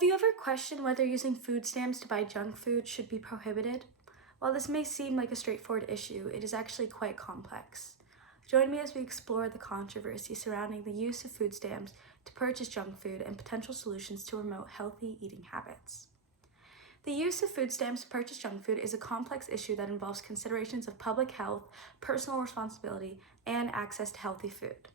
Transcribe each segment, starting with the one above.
Have you ever questioned whether using food stamps to buy junk food should be prohibited? While this may seem like a straightforward issue, it is actually quite complex. Join me as we explore the controversy surrounding the use of food stamps to purchase junk food and potential solutions to promote healthy eating habits. The use of food stamps to purchase junk food is a complex issue that involves considerations of public health, personal responsibility, and access to healthy food.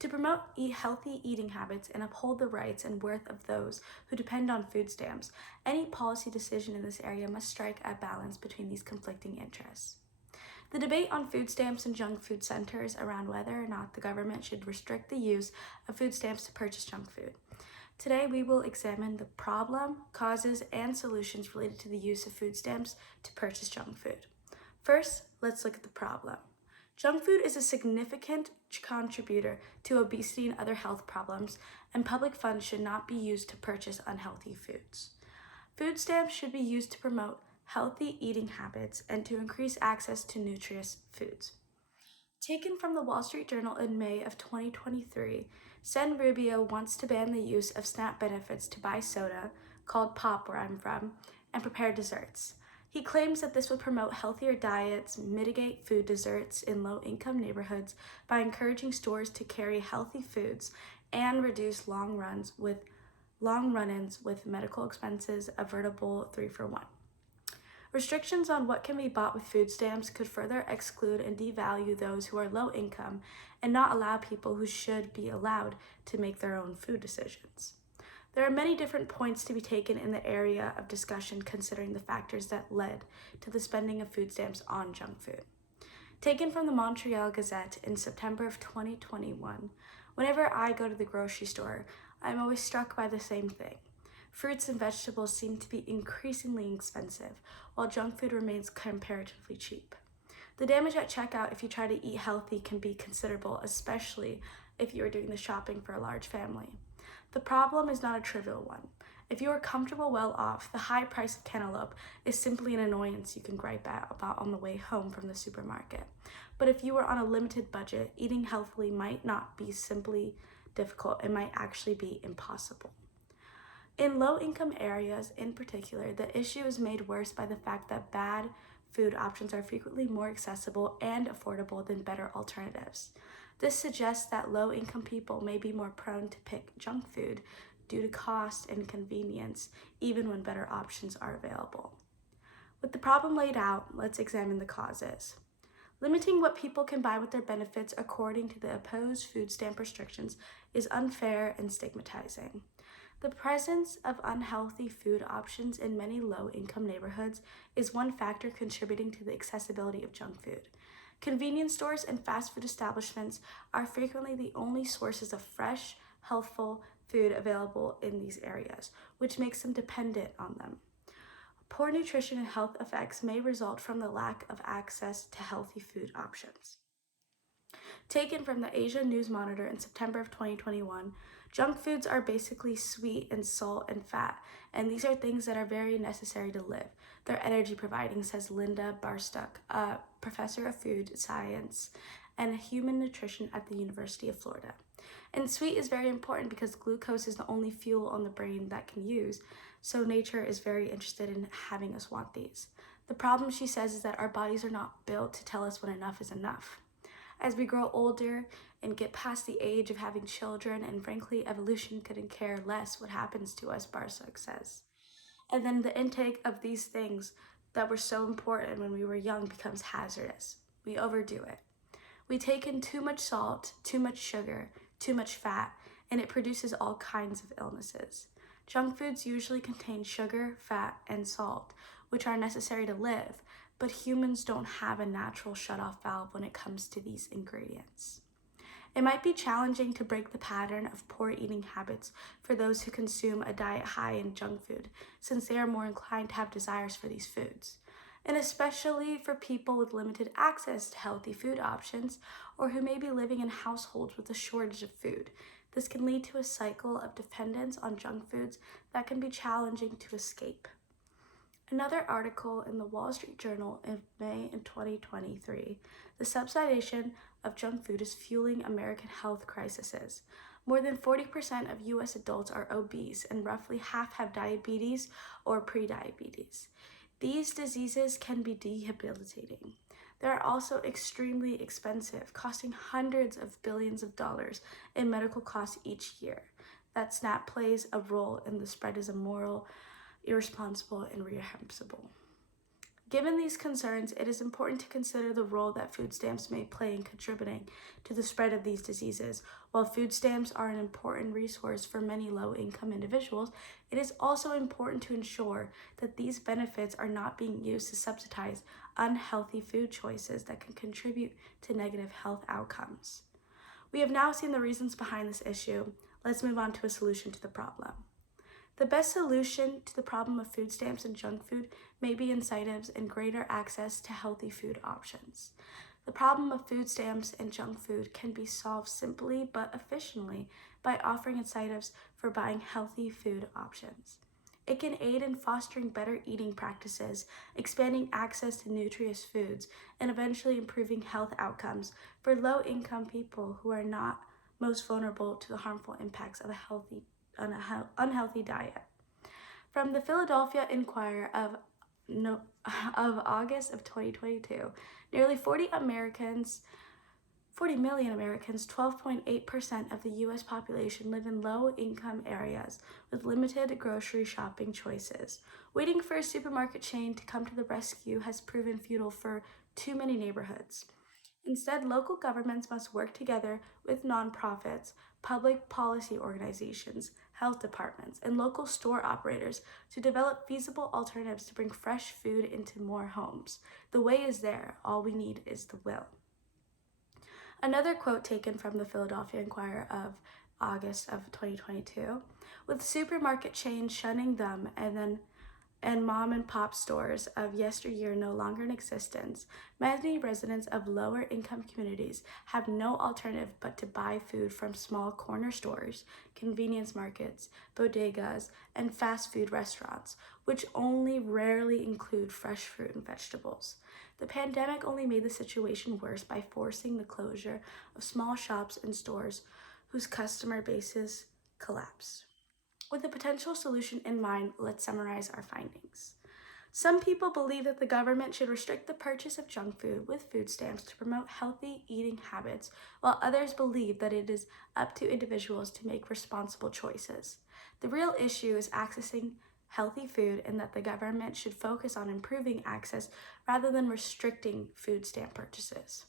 To promote healthy eating habits and uphold the rights and worth of those who depend on food stamps, any policy decision in this area must strike a balance between these conflicting interests. The debate on food stamps and junk food centers around whether or not the government should restrict the use of food stamps to purchase junk food. Today, we will examine the problem, causes, and solutions related to the use of food stamps to purchase junk food. First, let's look at the problem. Junk food is a significant contributor to obesity and other health problems, and public funds should not be used to purchase unhealthy foods. Food stamps should be used to promote healthy eating habits and to increase access to nutritious foods. Taken from the Wall Street Journal in May of 2023, Sen Rubio wants to ban the use of SNAP benefits to buy soda, called pop where I'm from, and prepare desserts. He claims that this would promote healthier diets, mitigate food deserts in low-income neighborhoods by encouraging stores to carry healthy foods, and reduce long run-ins with medical expenses, a veritable 3-for-1. Restrictions on what can be bought with food stamps could further exclude and devalue those who are low income and not allow people who should be allowed to make their own food decisions. There are many different points to be taken in the area of discussion considering the factors that led to the spending of food stamps on junk food. Taken from the Montreal Gazette in September of 2021, whenever I go to the grocery store, I'm always struck by the same thing. Fruits and vegetables seem to be increasingly expensive, while junk food remains comparatively cheap. The damage at checkout if you try to eat healthy can be considerable, especially if you are doing the shopping for a large family. The problem is not a trivial one. If you are comfortable well off, the high price of cantaloupe is simply an annoyance you can gripe about on the way home from the supermarket. But if you are on a limited budget, eating healthily might not be simply difficult, it might actually be impossible. In low-income areas in particular, the issue is made worse by the fact that bad food options are frequently more accessible and affordable than better alternatives. This suggests that low-income people may be more prone to pick junk food due to cost and convenience, even when better options are available. With the problem laid out, let's examine the causes. Limiting what people can buy with their benefits according to the opposed food stamp restrictions is unfair and stigmatizing. The presence of unhealthy food options in many low-income neighborhoods is one factor contributing to the accessibility of junk food. Convenience stores and fast food establishments are frequently the only sources of fresh, healthful food available in these areas, which makes them dependent on them. Poor nutrition and health effects may result from the lack of access to healthy food options. Taken from the Asia News Monitor in September of 2021, junk foods are basically sweet and salt and fat, and these are things that are very necessary to live. They're energy providing, says Linda Barstock, a professor of food science and human nutrition at the University of Florida. And sweet is very important because glucose is the only fuel on the brain that can use, so nature is very interested in having us want these. The problem, she says, is that our bodies are not built to tell us when enough is enough. As we grow older and get past the age of having children, and frankly, evolution couldn't care less what happens to us, Barstock says. And then the intake of these things that were so important when we were young becomes hazardous. We overdo it. We take in too much salt, too much sugar, too much fat, and it produces all kinds of illnesses. Junk foods usually contain sugar, fat, and salt, which are necessary to live, but humans don't have a natural shutoff valve when it comes to these ingredients. It might be challenging to break the pattern of poor eating habits for those who consume a diet high in junk food, since they are more inclined to have desires for these foods. And especially for people with limited access to healthy food options, or who may be living in households with a shortage of food. This can lead to a cycle of dependence on junk foods that can be challenging to escape. Another article in the Wall Street Journal in May in 2023, the subsidization of junk food is fueling American health crises. More than 40% of US adults are obese, and roughly half have diabetes or prediabetes. These diseases can be debilitating. They are also extremely expensive, costing hundreds of billions of dollars in medical costs each year. That SNAP plays a role in the spread is immoral, irresponsible, and reprehensible. Given these concerns, it is important to consider the role that food stamps may play in contributing to the spread of these diseases. While food stamps are an important resource for many low-income individuals, it is also important to ensure that these benefits are not being used to subsidize unhealthy food choices that can contribute to negative health outcomes. We have now seen the reasons behind this issue. Let's move on to a solution to the problem. The best solution to the problem of food stamps and junk food may be incentives and greater access to healthy food options. The problem of food stamps and junk food can be solved simply but efficiently by offering incentives for buying healthy food options. It can aid in fostering better eating practices, expanding access to nutritious foods, and eventually improving health outcomes for low-income people who are not most vulnerable to the harmful impacts of an unhealthy diet. From the Philadelphia Inquirer of August of 2022, nearly 40 million Americans, 12.8% of the US population, live in low-income areas with limited grocery shopping choices. Waiting for a supermarket chain to come to the rescue has proven futile for too many neighborhoods. Instead, local governments must work together with nonprofits, public policy organizations, health departments, and local store operators to develop feasible alternatives to bring fresh food into more homes. The way is there, all we need is the will. Another quote taken from the Philadelphia Inquirer of August of 2022, with supermarket chains shunning them and mom and pop stores of yesteryear no longer in existence, many residents of lower income communities have no alternative but to buy food from small corner stores, convenience markets, bodegas, and fast food restaurants, which only rarely include fresh fruit and vegetables. The pandemic only made the situation worse by forcing the closure of small shops and stores whose customer bases collapsed. With a potential solution in mind, let's summarize our findings. Some people believe that the government should restrict the purchase of junk food with food stamps to promote healthy eating habits, while others believe that it is up to individuals to make responsible choices. The real issue is accessing healthy food, and that the government should focus on improving access rather than restricting food stamp purchases.